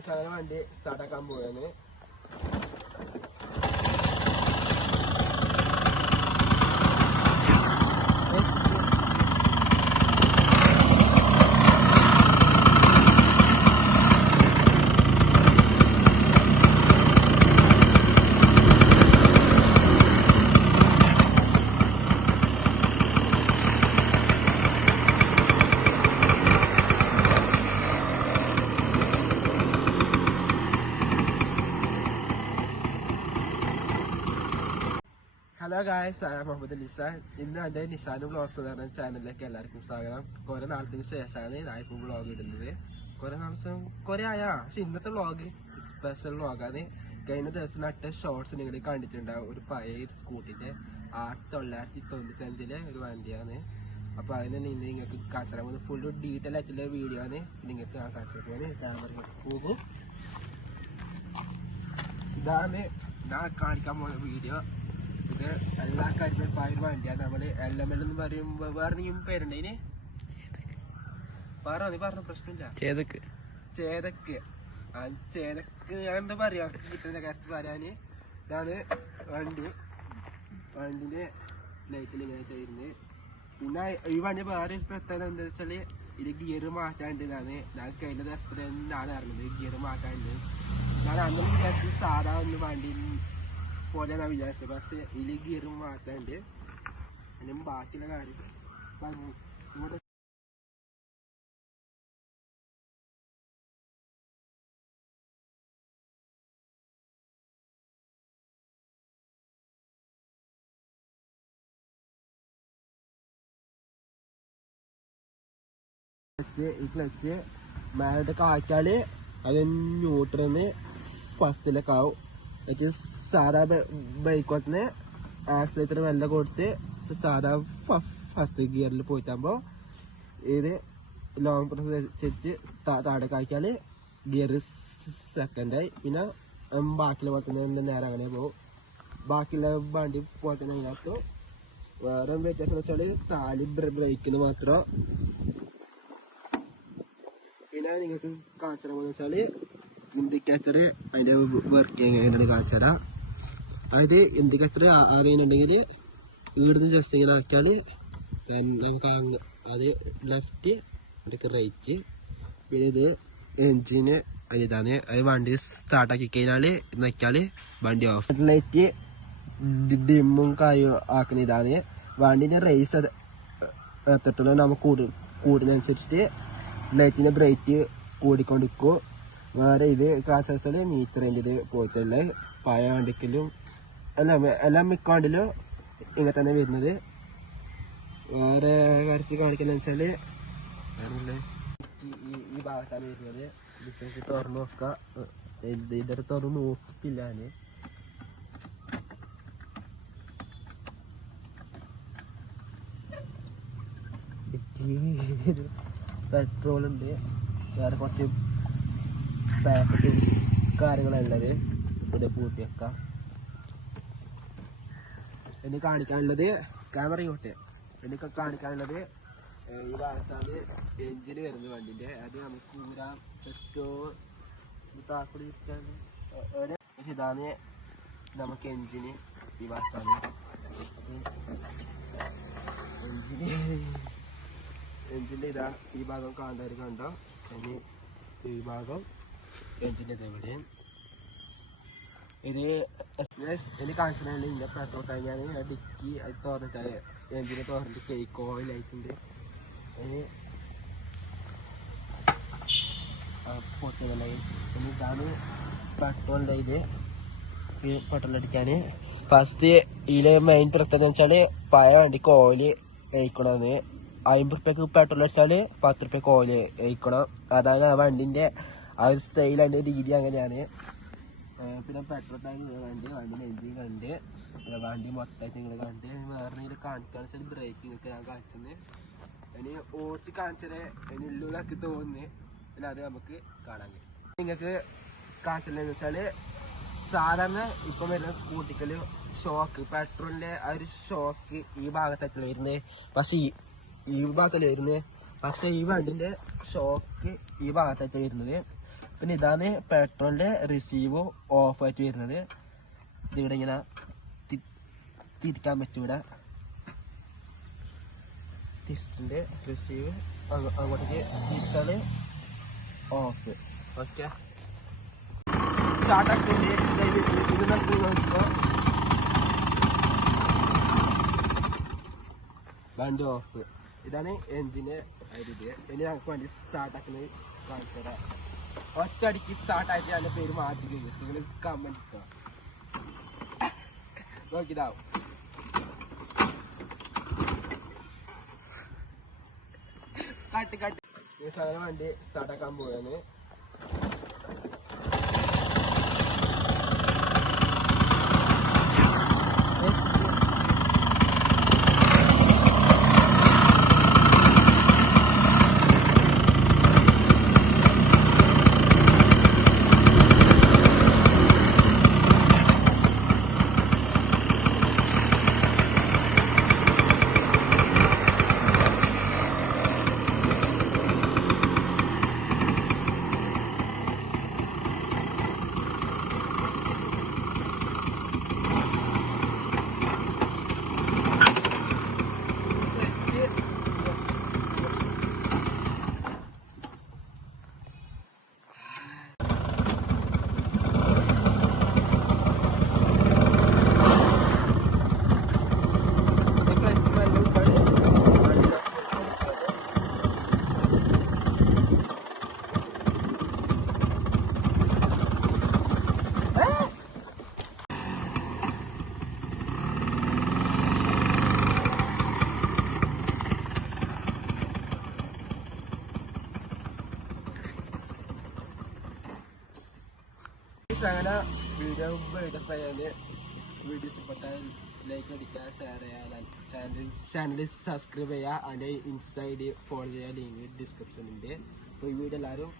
സാധനം വണ്ടി സ്റ്റാർട്ടാക്കാൻ പോവാണ്. ഹലോ ഗായ്സ് ഞാൻ മുഹമ്മദ് നിസാൻ ഇന്ന് എന്റെ നിസാൻ ബ്ലോഗ്സ് എന്ന് പറഞ്ഞ ചാനലിലേക്ക് എല്ലാവർക്കും സ്വാഗതം. കുറെ നാളത്തിന് ശേഷമാണ് ഞാൻ ഇപ്പോൾ ബ്ലോഗ് ഇടുന്നത്. കുറേ ദിവസം കുറേ ആയാ. പക്ഷെ ഇന്നത്തെ ബ്ലോഗ് സ്പെഷ്യൽ ബ്ലോഗാണ് കഴിഞ്ഞ ദിവസം നട്ട ഷോർട്സ് നിങ്ങൾ കണ്ടിട്ടുണ്ടാവും. ഒരു പഴയ സ്കൂട്ടിന്റെ ആയിരത്തി തൊള്ളായിരത്തി തൊണ്ണൂറ്റഞ്ചിലെ ഒരു വണ്ടിയാണ്. അപ്പോൾ അതിന് ഇന്ന് നിങ്ങൾക്ക് കാച്ചറ പോകുന്നത് ഫുൾ ഡീറ്റെയിൽ ആയിട്ടുള്ള വീഡിയോ ആണ് നിങ്ങൾക്ക് ആ പോകുന്നത് ക്യാമറ പോകും. ഇതാണ് ഞാൻ കാണിക്കാൻ പോകുന്ന വീഡിയോ ഇത് എല്ലാ കാര്യത്തിലും പായൊരു വണ്ടിയാണ് നമ്മൾ എൽ എം എൽ എന്ന് പറയുമ്പോ വേറെ എന്തെങ്കിലും പേരുണ്ടതിന് പറ നീ പറഞ്ഞ പ്രശ്നമില്ല. ചേതക്ക്. ചേതക്ക്. ആ ചേതക്ക് ഞാൻ എന്താ പറയാ? കിട്ടുന്ന കാര്യത്തിൽ പറയാന്. ഇതാണ് വണ്ടി. വണ്ടിന്റെ ലൈറ്റിൽ ഇങ്ങനെ ചെയ്യുന്നത് പിന്നെ ഈ വണ്ടി വേറെ ഒരു പ്രത്യേകത എന്താ വെച്ചാൽ ഇത് ഗിയർ മാറ്റാണ്ട് ഇതാണ്. ഞാൻ കഴിഞ്ഞ ദിവസത്തിൽ ഞാൻ അറിഞ്ഞത് ഗിയർ മാറ്റാണ്ട്. ഞാൻ അന്ന് സാധാ ഒന്ന് വണ്ടി പോലെ ഞാൻ വിചാരിച്ചത് പക്ഷെ ഇതിൽ ഗിയർ മാറ്റാണ്ട് പിന്നെ ബാക്കിയുള്ള കാര്യം. പറഞ്ഞു ഇവിടെ ക്ലച്ച് ഈ ക്ലച്ച് മേലോട്ട് കാറ്റാൽ അത് ന്യൂട്രന്ന് ഫസ്റ്റിലേക്ക് വെച്ച് സാധാ ബൈക്ക് വന്ന് ആക്സിലേറ്റർ വെല്ല കൊടുത്ത് സാധാ ഫസ്റ്റ് ഗിയറിൽ പോയിട്ടാകുമ്പോൾ ഇത് ലോങ് പ്രസ് അനുസരിച്ച് താഴെ കായ്ക്കാൽ ഗിയർ സെക്കൻഡായി പിന്നെ ബാക്കിയുള്ള പോലെ തന്നെ നേരെ അങ്ങനെ പോകും. ബാക്കിയുള്ള വണ്ടി പോലെ തന്നെ അതിനകത്ത് വേറെ വ്യത്യാസം എന്ന് വെച്ചാൽ താലി ബ്രേക്കിന് മാത്രം. പിന്നെ നിങ്ങൾക്ക് കാണിച്ചു വെച്ചാൽ ഇൻഡിക്കേറ്റർ അതിന്റെ വർക്ക് എങ്ങനെയാണ് കാണിച്ചുതരാം. അതായത് ഇൻഡിക്കേറ്റർ അറിയുന്നുണ്ടെങ്കിൽ ഇവിടുന്ന് ജസ്റ്റ് ഇങ്ങനെ ആക്കിയാൽ നമുക്ക് അത് ലെഫ്റ്റ് എന്നിട്ട് റൈറ്റ് പിന്നെ ഇത് എൻജിന് ഇതാണ് അത് വണ്ടി സ്റ്റാർട്ടാക്കി കഴിഞ്ഞാൽ നയിക്കാൽ വണ്ടി ഓഫ് ലൈറ്റ് ഡിമ്മും കായും ആക്കുന്ന ഇതാണ്. വണ്ടീന്റെ റേസ് എത്രത്തോളം നമുക്ക് കൂടു? കൂടുന്നതനുസരിച്ചിട്ട് ലൈറ്റിന്റെ ബ്രൈറ്റ് കൂടിക്കൊണ്ടിരിക്കും. വേറെ ഇത് കാസൽ മീറ്ററിന്റെ ഇത് പോയിട്ടുള്ള പഴയ വണ്ടിക്കലും എല്ലാം എല്ലാം മിക്ക വണ്ടിലും ഇങ്ങനെ തന്നെ വരുന്നത്. വേറെ കാര്യത്തിൽ കാണിക്കുന്ന വെച്ചാൽ വേറെ ഈ- ഭാഗത്താണ് വരുന്നത്. ഇതിലേക്ക് തുറന്നു നോക്കാം. ഇത് ഇതൊരു തുറന്ന് നോക്കിയില്ല ഞാൻ പെട്രോൾ ഉണ്ട്. വേറെ കുറച്ച് പാക്കറ്റും കാര്യങ്ങളും ഉള്ളത് ഇവിടെ പൂട്ടി വെക്കാം ഇനി കാണിക്കാനുള്ളത് ക്യാമറ ഇങ്ങോട്ട്. എനിക്ക് കാണിക്കാനുള്ളത് ഈ ഭാഗത്താണ് എഞ്ചിന് വരുന്നത് വണ്ടിന്റെ. അത് നമുക്ക് ഊരാൻ പറ്റോ താക്കോട് ഇരിക്കാണ് പക്ഷെ ഇതാണ് നമുക്ക് എഞ്ചിന് ഈ ഭാഗത്താണ്. എഞ്ചിന് എഞ്ചിന്റെ ഇതാ ഈ ഭാഗം കാണ്ടവർ കണ്ടോ? ഇനി ഈ ഭാഗം എഞ്ചിന്റെ ഇതെവിടെ ഇത് എനിക്ക് കാണിച്ചിട്ടുണ്ട് ഇന്ന പെട്രോൾ ഞാൻ ഡിക്കി അത് തുറന്നിട്ട് എഞ്ചിനെ തുറന്നിട്ട് കേക്ക് ഓയിൽ ആയിട്ടുണ്ട്. ഇനി പൊട്ടുകളായി ഇനി ഇതാണ് ഇത് ഈ പെട്രോൾ അടിക്കാൻ ഫസ്റ്റ് ഇതിലെ മെയിൻ പ്രത്യേകത വെച്ചാൽ പഴയ വണ്ടിക്ക് ഓയിൽ ഒഴിക്കണമെന്ന് അമ്പത് റുപ്യക്ക് പെട്രോൾ അടിച്ചാൽ പത്ത് റുപ്യക്ക് ഓയിൽ ഒഴിക്കണം അതാണ് ആ വണ്ടിന്റെ ആ ഒരു സ്റ്റൈൽ അതിന്റെ രീതി അങ്ങനെയാണ്. പിന്നെ പെട്രോൾ ടാങ്ക് കണ്ട് വണ്ടി എഞ്ചിൻ കണ്ട് വണ്ടി മൊത്തമായിട്ട് നിങ്ങൾ കണ്ട് വേറെ കാണിക്കാന്ന് വെച്ചാൽ ബ്രേക്കിംഗ് ഒക്കെ ഞാൻ കാണിച്ചത്. ഇനി ഓടിച്ച് കാണിച്ചത് ഇനി ഉള്ളിലാക്കി തോന്നുന്നു. പിന്നെ അത് നമുക്ക് കാണാൻ കഴിയും നിങ്ങൾക്ക് കാണിച്ചതെന്ന് വെച്ചാൽ സാധാരണ ഇപ്പൊ വരുന്ന സ്കൂട്ടിക്കൽ ഷോക്ക് പെട്രോളിന്റെ ആ ഒരു ഷോക്ക് ഈ ഭാഗത്തൊക്കെ വരുന്നത് പക്ഷെ ഈ ഭാഗത്തല്ല വരുന്നത് പക്ഷെ ഈ വണ്ടിന്റെ ഷോക്ക് ഈ ഭാഗത്തൊക്കെ വരുന്നത് പിന്നെ ഇതാണ് പെട്രോളിന്റെ റിസീവ് ഓഫ് ആയിട്ട് വരുന്നത്. ഇതിവിടെ ഇങ്ങനെ തിരിക്കാൻ പറ്റും ഇവിടെ ടിസ്റ്റിന്റെ റിസീവ് അങ്ങോട്ടേക്ക് തിരിച്ചാണ് ഓഫ് ഓക്കെ സ്റ്റാർട്ടാക്കില്ലേ ഇത് നമുക്ക് നോക്കുമ്പോ വണ്ടി ഓഫ് ഇതാണ് എഞ്ചിന് ഐഡിയ ഇനി ഞങ്ങൾക്ക് വണ്ടി സ്റ്റാർട്ടാക്കുന്നത് കാണിച്ചു തരാം ഒറ്റയടിക്ക് സ്റ്റാർട്ട് ആയിട്ട് അതിന്റെ പേര് മാറ്റി നിങ്ങൾ കമന്റ് ഇട്ടോ നോക്കിതാവും കട്ട് കട്ട്. ഈ സാധനം വണ്ടി സ്റ്റാർട്ട് ആക്കാൻ പോവാണ്. അങ്ങനെ വീഡിയോ എടുത്തയാൽ വീഡിയോ ഇഷ്ടപ്പെട്ടാൽ ലൈക്ക് അടിക്കുക ഷെയർ ചെയ്യാൻ ചാനൽ ചാനൽ സബ്സ്ക്രൈബ് ചെയ്യുക. അതിന്റെ ഇൻസ്റ്റ ഐ ഡി ഫോളോ ചെയ്യുക. ലിങ്ക് ഡിസ്ക്രിപ്ഷനുണ്ട് അപ്പോൾ ഈ വീഡിയോ എല്ലാവരും